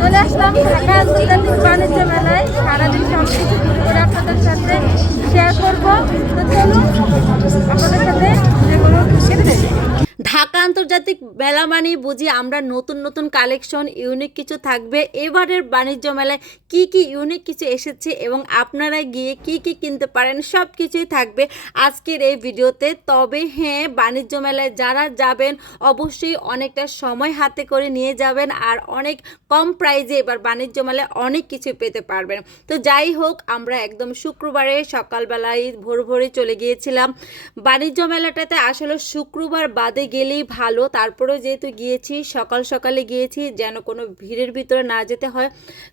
চলে আসলাম ঢাকা আন্তর্জাতিক বাণিজ্য মেলায়। সারাদিন সব কিছু ঘুরে করে আপনাদের সাথে শেয়ার করব। তো চলুন, আপনাদের সাথে যেগুলো কেটে দেয় ঢাকা আন্তর্জাতিক মেলা মানে বুঝি আমরা নতুন নতুন কালেকশন ইউনিক কিছু থাকবে। এবারের বাণিজ্য মেলায় কি কি ইউনিক কিছু এসেছে এবং আপনারা গিয়ে কি কি কিনতে পারেন সব কিছুই থাকবে আজকের এই ভিডিওতে। তবে হ্যাঁ বাণিজ্য মেলায় যারা যাবেন অবশ্যই অনেকটা সময় হাতে করে নিয়ে যাবেন আর অনেক কম প্রাইজে এবার বাণিজ্য মেলায় অনেক কিছু পেতে পারবেন। তো যাই হোক, আমরা একদম শুক্রবারে সকালবেলায় ভোর ভোরে চলে গিয়েছিলাম। বাণিজ্য মেলাটাতে আসলে শুক্রবার বাদে গেলেই ভালো। তারপরেও যেহেতু গিয়েছি, সকাল সকালে গিয়েছি, যেন কোনো ভিড়ের ভিতরে না যেতে হয়।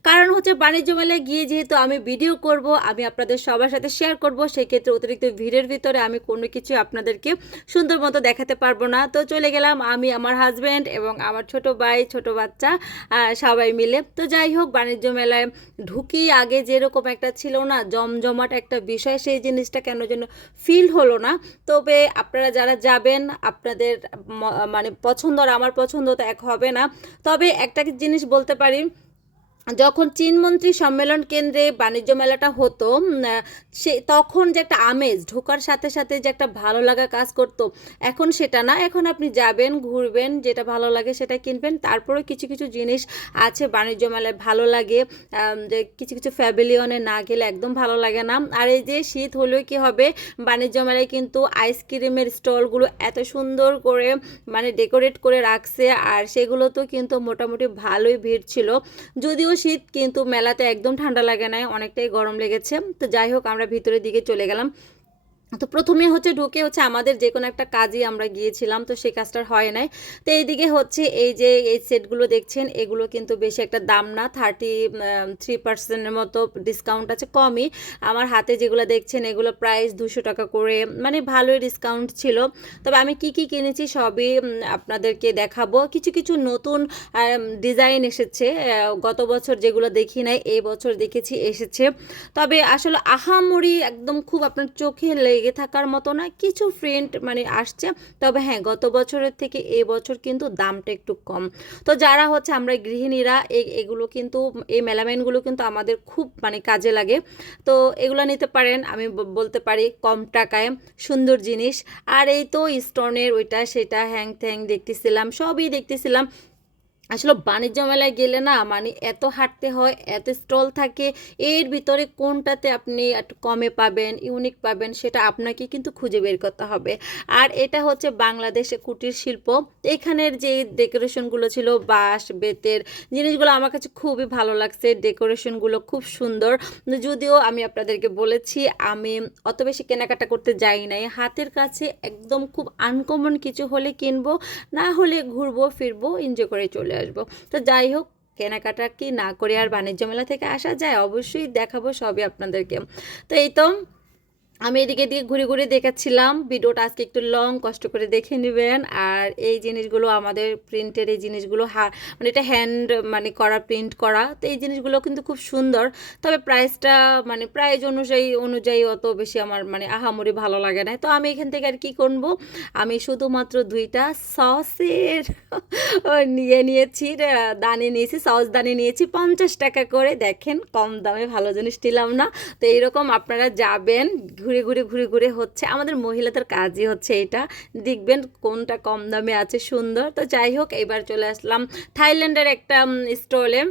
কারণ হচ্ছে বাণিজ্য মেলায় গিয়ে যেহেতু আমি ভিডিও করব, আমি আপনাদের সবার সাথে শেয়ার করব, সেক্ষেত্রে অতিরিক্ত ভিড়ের ভিতরে আমি কোনো কিছু আপনাদেরকে সুন্দর মতো দেখাতে পারব না। তো চলে গেলাম আমি, আমার হাজব্যান্ড এবং আমার ছোট ভাই, ছোট বাচ্চা সবাই মিলে। তো যাই হোক, বাণিজ্য মেলায় ঢুকি। আগে যেরকম একটা ছিল না, জমজমাট একটা বিষয়, সেই জিনিসটা কেন যেন ফিল হলো না। তবে আপনারা যারা যাবেন, আপনাদের মানে পছন্দ আর আমার পছন্দ তো এক হবে না। তবে একটা জিনিস বলতে পারি যখন চীনমন্ত্রী সম্মেলন কেন্দ্রে বাণিজ্য মেলাটা হতো সে তখন যে একটা আমেজ, ঢোকার সাথে সাথে যে একটা ভালো লাগা কাজ করতো, এখন সেটা না। এখন আপনি যাবেন, ঘুরবেন, যেটা ভালো লাগে সেটা কিনবেন। তারপরে কিছু কিছু জিনিস আছে বাণিজ্য মেলায় ভালো লাগে যে কিছু কিছু ফ্যাবিলিয়নে না গেলে একদম ভালো লাগে না। আর এই যে শীত হলেও কি হবে, বাণিজ্য মেলায় কিন্তু আইসক্রিমের স্টলগুলো এত সুন্দর করে মানে ডেকোরেট করে রাখছে, আর সেগুলো তো কিন্তু মোটামুটি ভালোই ভিড় ছিল। যদিও শীত, কিন্তু মেলাতে একদম ঠান্ডা লাগে নাই, অনেকটাই গরম লেগেছে। তো যাই হোক, আমরা ভিতরের দিকে চলে গেলাম। তো প্রথমে হচ্ছে ঢুকে হচ্ছে আমাদের যে কোনো একটা কাজই আমরা গিয়েছিলাম, তো সেই কাজটা হয় নাই। তো এইদিকে হচ্ছে এই যে এই সেটগুলো দেখছেন, এগুলো কিন্তু বেশি একটা দাম না থার্টি থ্রি পার্সেন্টের মতো ডিসকাউন্ট আছে, কমই। আমার হাতে যেগুলো দেখছেন, এগুলো প্রাইস দুশো টাকা করে মানে ভালোই ডিসকাউন্ট ছিল। তবে আমি কি কি কিনেছি সবই আপনাদেরকে দেখাবো। কিছু কিছু নতুন ডিজাইন এসেছে গত বছর যেগুলো দেখি নাই, এই বছর দেখেছি, এসেছে। তবে আসলে আহামরি একদম খুব আপনার চোখে লেগে থাকার মতো না, কিছু প্রিন্ট মানে আসছে। তবে হ্যাঁ গত বছরের থেকে এই বছর কিন্তু দামটা একটু কম। তো যারা হচ্ছে আমরা গৃহিণীরা এগুলো কিন্তু, এই মেলামাইনগুলো কিন্তু আমাদের খুব মানে কাজে লাগে। তো এগুলো নিতে পারেন, আমি বলতে পারি কম টাকায়, সুন্দর জিনিস। আর এই তো স্টোনের ওইটা, সেটা হ্যাং থ্যাং দেখতেছিলাম, সবই দেখতেছিলাম। আসলে বাণিজ্য মেলায় গেলে না মানে এত হাঁটতে হয়, এত স্টল থাকে, এর ভিতরে কোনটাতে আপনি একটু কমে পাবেন ইউনিক পাবেন সেটা আপনাকে কিন্তু খুঁজে বের করতে হবে। আর এটা হচ্ছে বাংলাদেশে কুটির শিল্প। এখানের যে ডেকোরেশনগুলো ছিল, বাঁশ, বেতের জিনিসগুলো আমার কাছে খুবই ভালো লাগছে। ডেকোরেশনগুলো খুব সুন্দর। যদিও আমি আপনাদেরকে বলেছি, আমি অত বেশি কেনাকাটা করতে যাই নাই। হাতের কাছে একদম খুব আনকমন কিছু হলে কিনবো, না হলে ঘুরবো, ফিরবো এনজয় করে চলে আসব। তো যাই হোক, কেনাকাটা কি না করে আর বাণিজ্য মেলা থেকে আসা যায় অবশ্যই দেখাবো সবই আপনাদেরকে। তো এই তো আমি এদিকে দিকে ঘুরে ঘুরে দেখাচ্ছিলাম। ভিডিওটা আজকে একটু লং কষ্ট করে দেখে নেবেন। আর এই জিনিসগুলো আমাদের প্রিন্টের এই জিনিসগুলো হা মানে এটা হ্যান্ড মানে করা প্রিন্ট করা। তো এই জিনিসগুলো কিন্তু খুব সুন্দর। তবে প্রাইসটা মানে প্রাইস অনুযায়ী অনুযায়ী অত বেশি আমার মানে আহামরি ভালো লাগে না। তো আমি এখান থেকে আর কি করব? আমি শুধুমাত্র দুইটা সসের নিয়ে নিয়েছি দানি নিয়েছি সস দানি নিয়েছি। পঞ্চাশ টাকা করে। দেখেন, কম দামে ভালো জিনিস নিলাম না। তো এইরকম আপনারা যাবেন ঘুরে ঘুরে ঘুরে ঘুরে হচ্ছে। আমাদের মহিলাদের কাজই হচ্ছে এটা। দেখবেন কোনটা কম দামে আছে, সুন্দর। তো যাই হোক, এবার চলে আসলাম থাইল্যান্ডের একটা স্টলে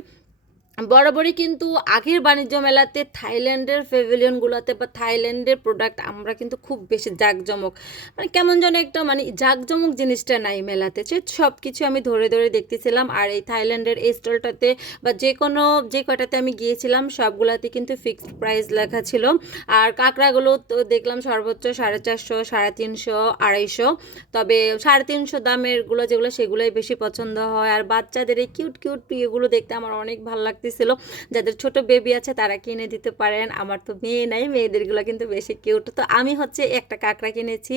বরাবরই কিন্তু আগের বাণিজ্য মেলাতে থাইল্যান্ডের প্যাভিলিয়নগুলোতে বা থাইল্যান্ডের প্রোডাক্ট আমরা কিন্তু খুব বেশি জাঁকজমক। মানে কেমন যেন একটা মানে জাঁকজমক জিনিসটা নাই মেলাতে। সে সব কিছু আমি ধরে ধরে দেখতেছিলাম আর এই থাইল্যান্ডের এই স্টলটাতে বা যে কোনো যে কটাতে আমি গিয়েছিলাম, সবগুলাতে কিন্তু ফিক্সড প্রাইস লেখা ছিল। আর কাঁকড়াগুলো তো দেখলাম সর্বোচ্চ সাড়ে চারশো, সাড়ে তিনশো, আড়াইশো। তবে সাড়ে তিনশো দামেরগুলো যেগুলো সেগুলোই বেশি পছন্দ হয়। আর বাচ্চাদের এই কিউট কিউট ইয়েগুলো দেখতে আমার অনেক ভালো লাগতেছিল যাদের ছোট বেবি আছে তারা কিনে দিতে পারেন। আমার তো মেয়ে নাই, মেয়েদেরগুলো কিন্তু বেশি কিউট তো আমি হচ্ছে একটা কাঁকড়া কিনেছি।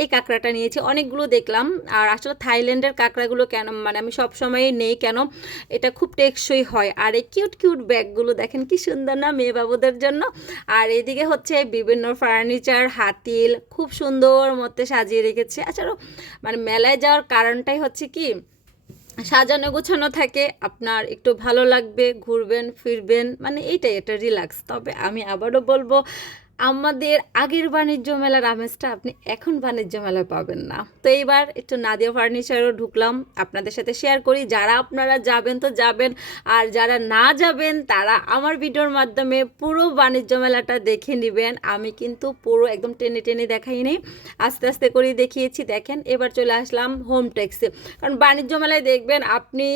এই কাঁকড়াটা নিয়েছি। অনেকগুলো দেখলাম। আর আসলে থাইল্যান্ডের কাঁকড়াগুলো কেন মানে আমি সব সময় নেই কেন, এটা খুব টেকসই হয়। আর এই কিউট কিউট ব্যাগগুলো দেখেন কি সুন্দর না মেয়ে বাবুদের জন্য। আর এদিকে হচ্ছে বিভিন্ন ফার্নিচার হাতিল, খুব সুন্দর মধ্যে সাজিয়ে রেখেছে। আচ্ছা মানে মেলায় যাওয়ার কারণটাই হচ্ছে কি সাজানো গোছানো থাকে, আপনার একটু ভালো লাগবে, ঘুরবেন, ফিরবেন মানে এইটাই এটা রিল্যাক্স তবে আমি আবারও বলব আমাদের আগের বাণিজ্য মেলার আমেজটা আপনি এখন বাণিজ্য মেলায় পাবেন না। তো এইবার একটু নাদিয়া ফার্নিচারও ঢুকলাম, আপনাদের সাথে শেয়ার করি। যারা আপনারা যাবেন তো যাবেন, আর যারা না যাবেন তারা আমার ভিডিওর মাধ্যমে পুরো বাণিজ্য মেলাটা দেখে নেবেন। আমি কিন্তু পুরো একদম টেনে টেনে দেখাইনি, আস্তে আস্তে করেই দেখিয়েছি। দেখেন, এবার চলে আসলাম হোম টেক্সে কারণ বাণিজ্য মেলায় দেখবেন আপনি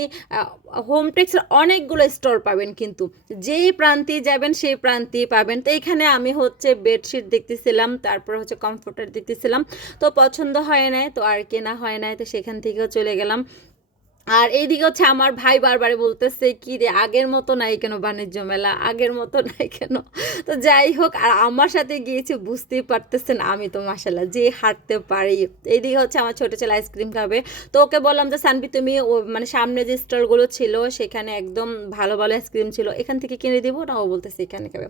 হোম টেক্সের অনেকগুলো স্টল পাবেন কিন্তু। যেই প্রান্তে যাবেন সেই প্রান্তেই পাবেন। তো এখানে আমি হচ্ছে বেডশিট দেখতেছিলাম, তারপর হচ্ছে কমফোর্টার দেখতেছিলাম। তো পছন্দ হয় নাই, তো আর কেনা হয় নাই, তো সেখান থেকেও চলে গেলাম। আর এইদিকে হচ্ছে আমার ভাই বারবার বলতেছে, কি রে, আগের মতো নাই কেন বাণিজ্য মেলা? আগের মতো নাই কেন? তো যাই হোক, আর আমার সাথে গিয়েছি, বুঝতেই পারতেছেন আমি তো মাসাল্লাহ যে হাঁটতে পারি। এইদিকে হচ্ছে আমার ছোটো ছেলে আইসক্রিম খাবে। তো ওকে বললাম যে সানবি তুমি মানে সামনে যে স্টলগুলো ছিল, সেখানে একদম ভালো ভালো আইসক্রিম ছিল, এখান থেকে কিনে দিব? না, ও বলতেছে, এখানে খাবে।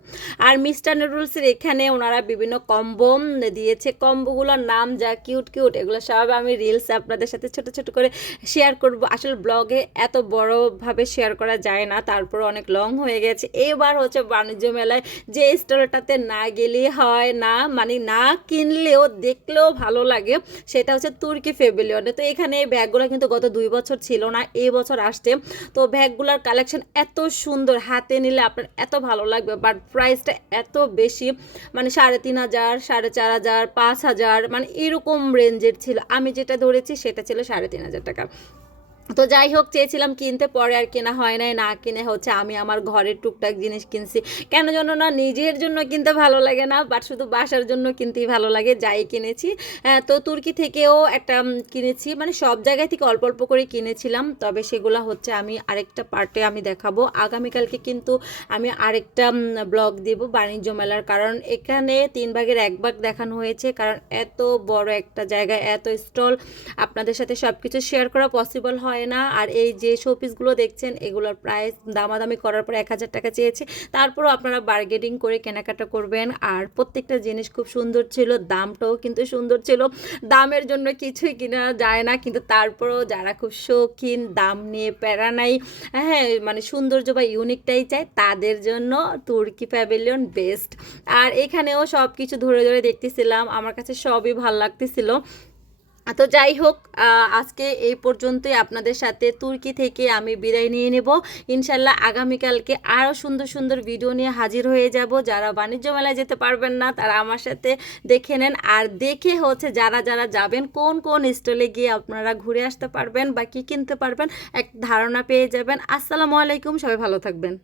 আর মিস্টার নুডলসের এখানে ওনারা বিভিন্ন কম্বো দিয়েছে। কম্বোগুলোর নাম যা কিউট কিউট এগুলো সব আমি রিলস আপনাদের সাথে ছোট ছোট করে শেয়ার করব। আসলে ব্লগে এত বড়ভাবে শেয়ার করা যায় না তারপর অনেক লং হয়ে গেছে। এবার হচ্ছে বাণিজ্য মেলায় যে স্টলটাতে না গেলে হয় না মানে না কিনলেও দেখলেও ভালো লাগে, সেটা হচ্ছে তুর্কি ফেবিলিয়নে তো এখানে এই ব্যাগগুলো কিন্তু গত দুই বছর ছিল না এই বছর আসছে। তো ব্যাগগুলোর কালেকশন এত সুন্দর, হাতে নিলে আপনার এত ভালো লাগবে বাট প্রাইসটা এত বেশি মানে সাড়ে তিন হাজার, সাড়ে চার হাজার, পাঁচ হাজার মানে এরকম রেঞ্জের ছিল। আমি যেটা ধরেছি সেটা ছিল সাড়ে তিন হাজার টাকা। তো যাই হোক চেয়েছিলাম কিনতে পরে আর কেনা হয় নাই। না কিনে হচ্ছে আমি আমার ঘরের টুকটাক জিনিস কিনছি। কেন জন্য না নিজের জন্য কিনতে ভালো লাগে না বাট শুধু বাসার জন্য কিনতেই ভালো লাগে যাই কিনেছি। আহ, তো তুর্কি থেকেও একটা কিনেছি মানে সব জায়গায় থেকে অল্প অল্প করে কিনেছিলাম। তবে সেগুলো হচ্ছে আমি আরেকটা পার্টে আমি দেখাবো। আগামীকালকে কিন্তু আমি আরেকটা ব্লগ দেব বাণিজ্য মেলার কারণ এখানে তিন ভাগের এক ভাগ দেখানো হয়েছে। কারণ এত বড় একটা জায়গায় এত স্টল আপনাদের সাথে সব কিছু শেয়ার করা পসিবল হয় না। আর এই যে শো পিসগুলো দেখছেন, এগুলোর প্রাইস দামাদামি করার পর এক হাজার টাকা চেয়েছে। তারপরও আপনারা বার্গেনিং করে কেনাকাটা করবেন। আর প্রত্যেকটা জিনিস খুব সুন্দর ছিল, দামটাও কিন্তু সুন্দর ছিল। দামের জন্য কিছুই কিনা যায় না, কিন্তু তারপরেও যারা খুব শৌখিন, দাম নিয়ে প্যারা নাই হ্যাঁ মানে সৌন্দর্য বা ইউনিকটাই চায়, তাদের জন্য তুর্কি প্যাভিলিয়ন বেস্ট আর এখানেও সব কিছু ধরে ধরে দেখতেছিলাম, আমার কাছে সবই ভালো লাগতেছিল। তো যাই হোক আজকে এই পর্যন্তই আপনাদের সাথে তুর্কি থেকে আমি বিদায় নিয়ে নেব। ইনশাল্লাহ আগামীকালকে আরও সুন্দর সুন্দর ভিডিও নিয়ে হাজির হয়ে যাব। যারা বাণিজ্য মেলায় যেতে পারবেন না, তারা আমার সাথে দেখে নেন। আর দেখে হচ্ছে যারা যারা যাবেন, কোন কোন স্টলে গিয়ে আপনারা ঘুরে আসতে পারবেন বা কী কিনতে পারবেন, এক ধারণা পেয়ে যাবেন। আসসালামু আলাইকুম, সবাই ভালো থাকবেন।